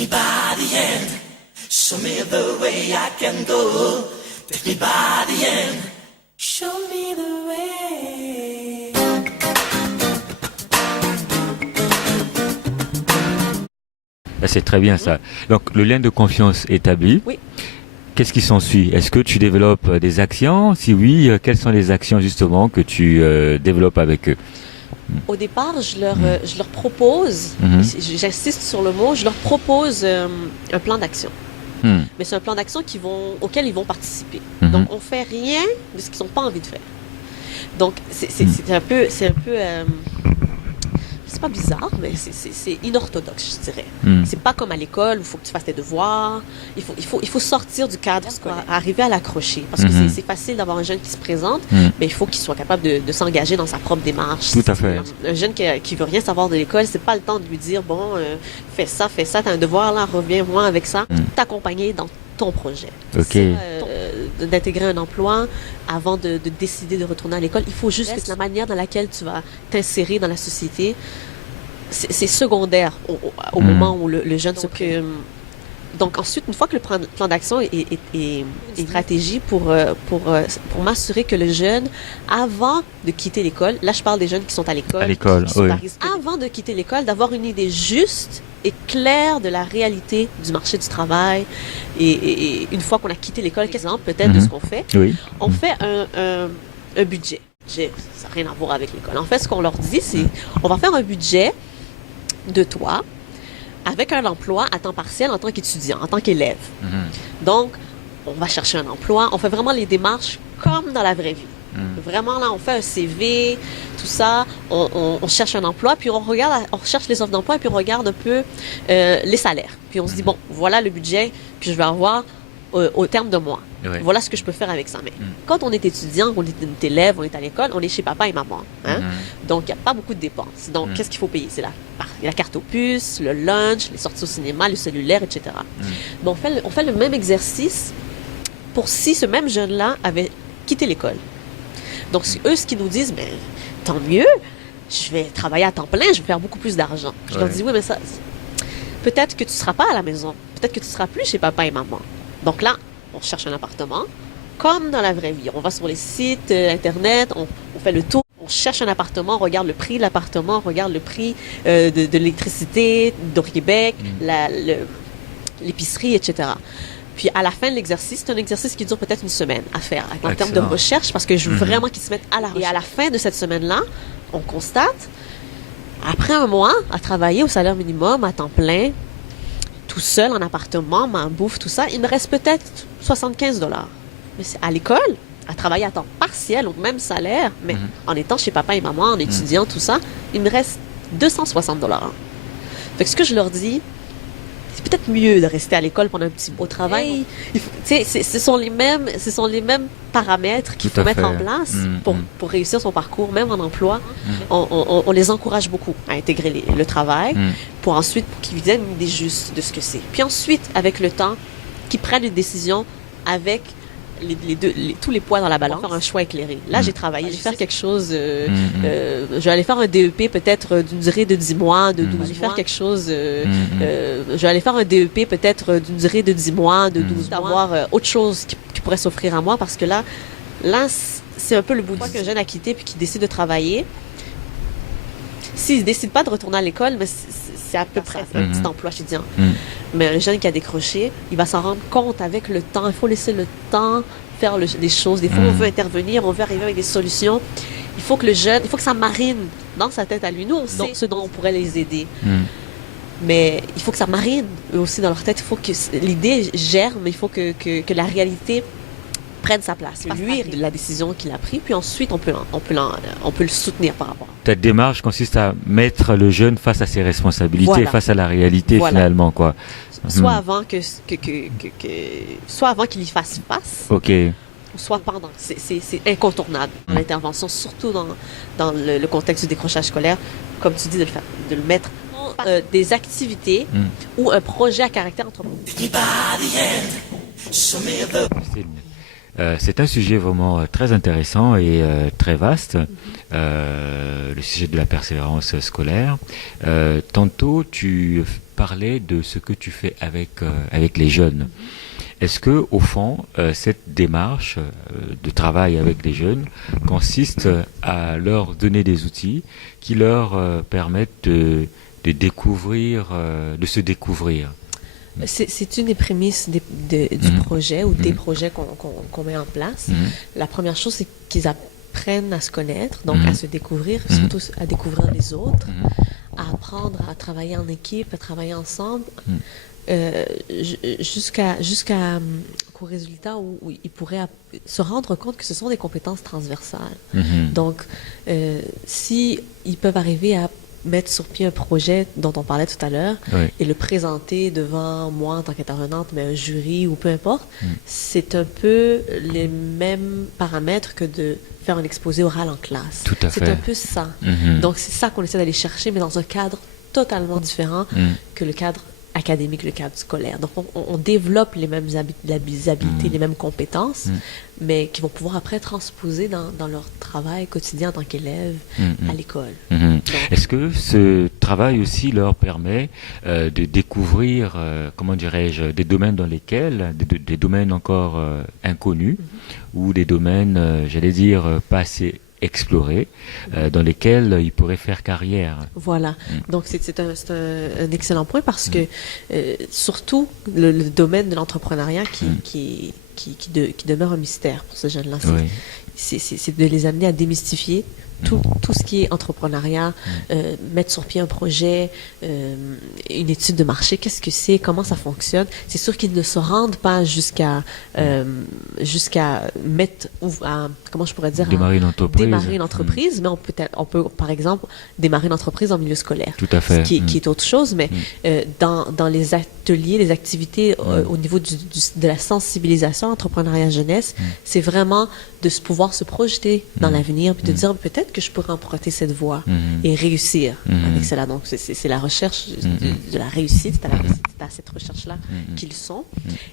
me by the end. Show me the way I can go. Take me by the end. Show me the way. C'est très bien ça. Donc le lien de confiance établi. Oui. Qu'est-ce qui s'ensuit? Est-ce que tu développes des actions? Si oui, quelles sont les actions justement que tu développes avec eux? Au départ, je leur propose, j'insiste sur le mot, je leur propose un plan d'action. Mais c'est un plan d'action auquel ils vont participer. Donc, on fait rien de ce qu'ils n'ont pas envie de faire. Donc, c'est un peu c'est pas bizarre, mais c'est inorthodoxe, je dirais. C'est pas comme à l'école où il faut que tu fasses tes devoirs. Il faut sortir du cadre scolaire, arriver à l'accrocher. Parce que c'est facile d'avoir un jeune qui se présente, mais il faut qu'il soit capable de s'engager dans sa propre démarche. Tout à fait. Un jeune qui veut rien savoir de l'école, c'est pas le temps de lui dire, bon, fais ça, t'as un devoir là, reviens-moi avec ça. T'accompagner dans ton projet. Ok. D'intégrer un emploi avant de décider de retourner à l'école. Il faut juste que la manière dans laquelle tu vas t'insérer dans la société, c'est secondaire au moment où le jeune se prépare. Donc ensuite, une fois que le plan d'action est stratégie pour m'assurer que le jeune, avant de quitter l'école, là je parle des jeunes qui sont à l'école, oui. Avant de quitter l'école, d'avoir une idée juste et claire de la réalité du marché du travail. Et une fois qu'on a quitté l'école, exemple peut-être de ce qu'on fait, on fait un budget. Ça n'a rien à voir avec l'école. En fait, ce qu'on leur dit, c'est on va faire un budget de toi avec un emploi à temps partiel en tant qu'étudiant, en tant qu'élève. Donc, on va chercher un emploi. On fait vraiment les démarches comme dans la vraie vie. Vraiment, là, on fait un CV, tout ça. On cherche un emploi, puis on cherche les offres d'emploi, puis on regarde un peu les salaires. Puis on se dit, bon, voilà le budget que je vais avoir au terme de mois. Voilà ce que je peux faire avec ça. Mais quand on est étudiant, on est élève, on est à l'école, on est chez papa et maman. Donc, il n'y a pas beaucoup de dépenses. Donc, qu'est-ce qu'il faut payer? C'est la carte aux puces, le lunch, les sorties au cinéma, le cellulaire, etc. Mais on fait le même exercice pour si ce même jeune-là avait quitté l'école. Donc, eux, ce qu'ils nous disent, mais tant mieux, je vais travailler à temps plein, je vais faire beaucoup plus d'argent. Je leur dis, oui, mais ça, peut-être que tu ne seras pas à la maison. Peut-être que tu ne seras plus chez papa et maman. Donc là, on cherche un appartement, comme dans la vraie vie. On va sur les sites Internet, on fait le tour, on cherche un appartement, on regarde le prix de l'appartement, on regarde le prix de l'électricité, d'Hydro-Québec, l'épicerie, etc. Puis à la fin de l'exercice, c'est un exercice qui dure peut-être une semaine à faire en termes de recherche, parce que je veux vraiment qu'ils se mettent à la recherche. Et à la fin de cette semaine-là, on constate, après un mois à travailler au salaire minimum, à temps plein, tout seul en appartement, ma bouffe, tout ça, il me reste peut-être 75 $. Mais c'est à l'école, à travailler à temps partiel, au même salaire, mais en étant chez papa et maman, en étudiant, tout ça, il me reste 260 $. Fait que ce que je leur dis, c'est peut-être mieux de rester à l'école pendant un petit bout au travail. Ce sont les mêmes paramètres qu'il faut mettre en place pour réussir son parcours, même en emploi. On les encourage beaucoup à intégrer le travail pour ensuite qu'ils viennent une idée juste de ce que c'est. Puis ensuite, avec le temps, qu'ils prennent une décision avec tous les poids dans la balance, faire un choix éclairé. Là, j'ai travaillé, je vais faire quelque chose, je vais aller faire un DEP peut-être d'une durée de 10 mois, de 12 mois. Je vais faire quelque chose, je vais aller faire un DEP peut-être d'une durée de 10 mois, de 12 mois, d'avoir autre chose qui pourrait s'offrir à moi, parce que là, c'est un peu le bout de qu'un jeune a quitté puis qui décide de travailler. S'il ne décide pas de retourner à l'école, mais c'est à peu près un petit emploi étudiant. Mais un jeune qui a décroché, il va s'en rendre compte avec le temps. Il faut laisser le temps faire des choses. Des fois, on veut intervenir, on veut arriver avec des solutions. Il faut que ça marine dans sa tête à lui. Nous, on sait ce dont on pourrait les aider. Mais il faut que ça marine eux aussi dans leur tête. Il faut que l'idée germe, il faut que la réalité prenne sa place. Lui, la décision qu'il a prise, puis ensuite, on peut le soutenir par rapport. Ta démarche consiste à mettre le jeune face à ses responsabilités, face à la réalité, finalement, quoi. Soit avant soit avant qu'il y fasse face. OK. Soit pendant. C'est incontournable, l'intervention, surtout dans le contexte du décrochage scolaire, comme tu dis, de le mettre des activités ou un projet à caractère entrepreneur. C'est un sujet vraiment très intéressant et très vaste, le sujet de la persévérance scolaire. Tantôt, tu parlais de ce que tu fais avec les jeunes. Est-ce que, au fond, cette démarche de travail avec les jeunes consiste à leur donner des outils qui leur permettent de découvrir, de se découvrir? C'est une des prémices du projet ou des projets qu'on met en place. La première chose, c'est qu'ils apprennent à se connaître, donc à se découvrir, surtout à découvrir les autres, à apprendre à travailler en équipe, à travailler ensemble, qu'au résultat où ils pourraient se rendre compte que ce sont des compétences transversales. Donc, si ils peuvent arriver à mettre sur pied un projet dont on parlait tout à l'heure et le présenter devant moi en tant qu'intervenante, mais un jury ou peu importe, c'est un peu les mêmes paramètres que de faire un exposé oral en classe. Tout à fait. C'est un peu ça. Donc, c'est ça qu'on essaie d'aller chercher, mais dans un cadre totalement différent que le cadre académique, le cadre scolaire. Donc, on développe les mêmes habilités, les mêmes compétences, mais qui vont pouvoir après transposer dans leur travail quotidien en tant qu'élève à l'école. Est-ce que ce travail aussi leur permet de découvrir, comment dirais-je, des domaines dans lesquels, des domaines encore inconnus, ou des domaines, j'allais dire, pas assez explorés, dans lesquels ils pourraient faire carrière? Voilà. Donc, c'est un excellent point parce que, surtout, le domaine de l'entrepreneuriat qui demeure un mystère pour ces jeunes-là. C'est de les amener à démystifier tout ce qui est entrepreneuriat, mettre sur pied un projet, une étude de marché, qu'est-ce que c'est, comment ça fonctionne. C'est sûr qu'ils ne se rendent pas jusqu'à mettre, comment je pourrais dire, démarrer une entreprise. Mais on peut, par exemple, démarrer une entreprise en milieu scolaire. Tout à fait. Qui est autre chose, mais dans les ateliers, les activités au niveau de la sensibilisation à l'entrepreneuriat jeunesse, c'est vraiment de pouvoir se projeter dans l'avenir puis de dire peut-être que je pourrais emprunter cette voie et réussir avec cela. Donc, c'est la recherche de la réussite, c'est à cette recherche-là qu'ils sont.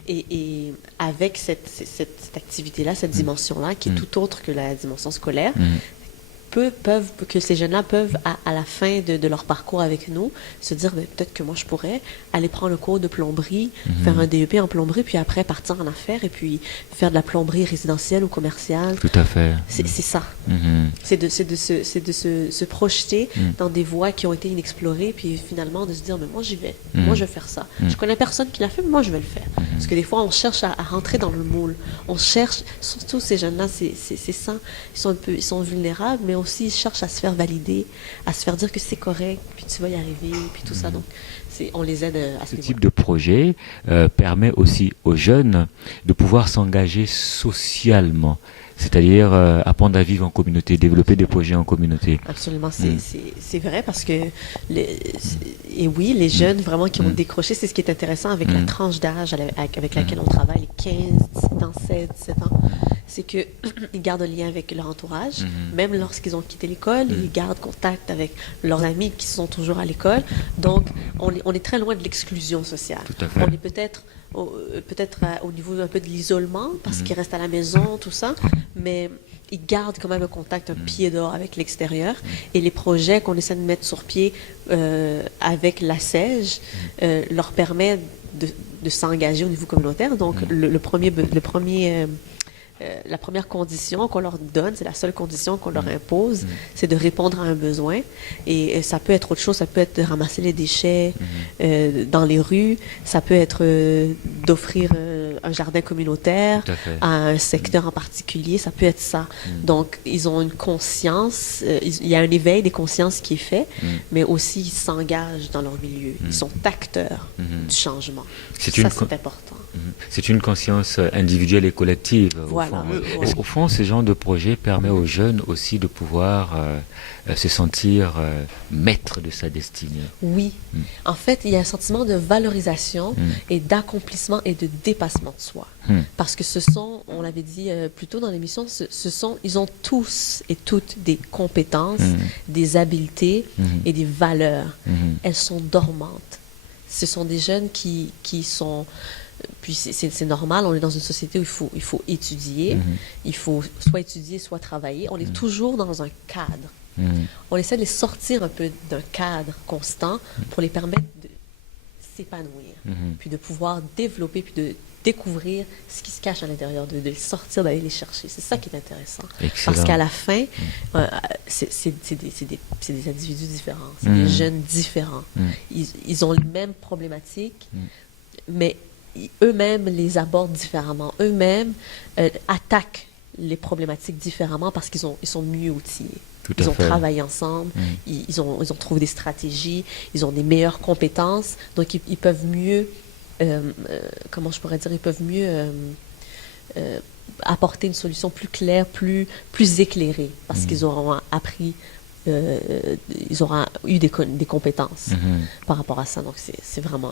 Et avec cette activité-là, cette dimension-là, qui est tout autre que la dimension scolaire, que ces jeunes-là peuvent, à la fin de leur parcours avec nous, se dire peut-être que moi je pourrais aller prendre le cours de plomberie, faire un DEP en plomberie, puis après partir en affaires et puis faire de la plomberie résidentielle ou commerciale. Tout à fait. C'est ça. C'est de se projeter dans des voies qui ont été inexplorées, puis finalement de se dire mais moi j'y vais, moi je vais faire ça. Je connais personne qui l'a fait, mais moi je vais le faire. Parce que des fois on cherche à rentrer dans le moule. On cherche, surtout ces jeunes-là, c'est ça. Ils sont vulnérables, mais aussi ils cherchent à se faire valider, à se faire dire que c'est correct, puis tu vas y arriver, puis tout ça. Donc, on les aide à ce type de projet permet aussi aux jeunes de pouvoir s'engager socialement. C'est-à-dire apprendre à vivre en communauté, développer des projets en communauté. Absolument, c'est vrai parce que, les jeunes vraiment qui ont décroché, c'est ce qui est intéressant avec la tranche d'âge avec laquelle on travaille, les 15, 17 ans, 16, 17 ans, c'est qu'ils gardent un lien avec leur entourage, même lorsqu'ils ont quitté l'école, ils gardent contact avec leurs amis qui sont toujours à l'école. Donc, on est très loin de l'exclusion sociale. Tout à fait. On est peut-être au niveau un peu de l'isolement parce qu'ils restent à la maison, tout ça, mais ils gardent quand même un contact, un pied dehors avec l'extérieur. Et les projets qu'on essaie de mettre sur pied avec la SEJ leur permet de s'engager au niveau communautaire. Donc, la première condition qu'on leur donne, c'est la seule condition qu'on leur impose, c'est de répondre à un besoin. Et ça peut être autre chose, ça peut être de ramasser les déchets dans les rues, ça peut être d'offrir un jardin communautaire à un secteur en particulier, ça peut être ça. Donc, ils ont une conscience, il y a un éveil des consciences qui est fait, mais aussi ils s'engagent dans leur milieu. Ils sont acteurs du changement. C'est important. C'est une conscience individuelle et collective. Voilà. Au fond, ce genre de projet permet aux jeunes aussi de pouvoir se sentir maître de sa destinée. Oui. En fait, il y a un sentiment de valorisation et d'accomplissement et de dépassement de soi. Parce que on l'avait dit plus tôt dans l'émission, ils ont tous et toutes des compétences, des habiletés et des valeurs. Elles sont dormantes. Ce sont des jeunes qui sont Puis c'est normal, on est dans une société où il faut étudier, il faut soit étudier, soit travailler. On est toujours dans un cadre. On essaie de les sortir un peu d'un cadre constant pour les permettre de s'épanouir, puis de pouvoir développer, puis de découvrir ce qui se cache à l'intérieur de les sortir, d'aller les chercher. C'est ça qui est intéressant. Excellent. Parce qu'à la fin, c'est des individus différents, c'est des jeunes différents. Ils ont les mêmes problématiques, mais eux-mêmes les abordent différemment. Eux-mêmes attaquent les problématiques différemment parce qu'ils sont mieux outillés. Ils ont travaillé ensemble, ils ont trouvé des stratégies, ils ont des meilleures compétences, donc ils peuvent mieux, comment je pourrais dire, ils peuvent mieux apporter une solution plus claire, plus éclairée, parce qu'ils auront appris, ils auront eu des compétences par rapport à ça. Donc c'est vraiment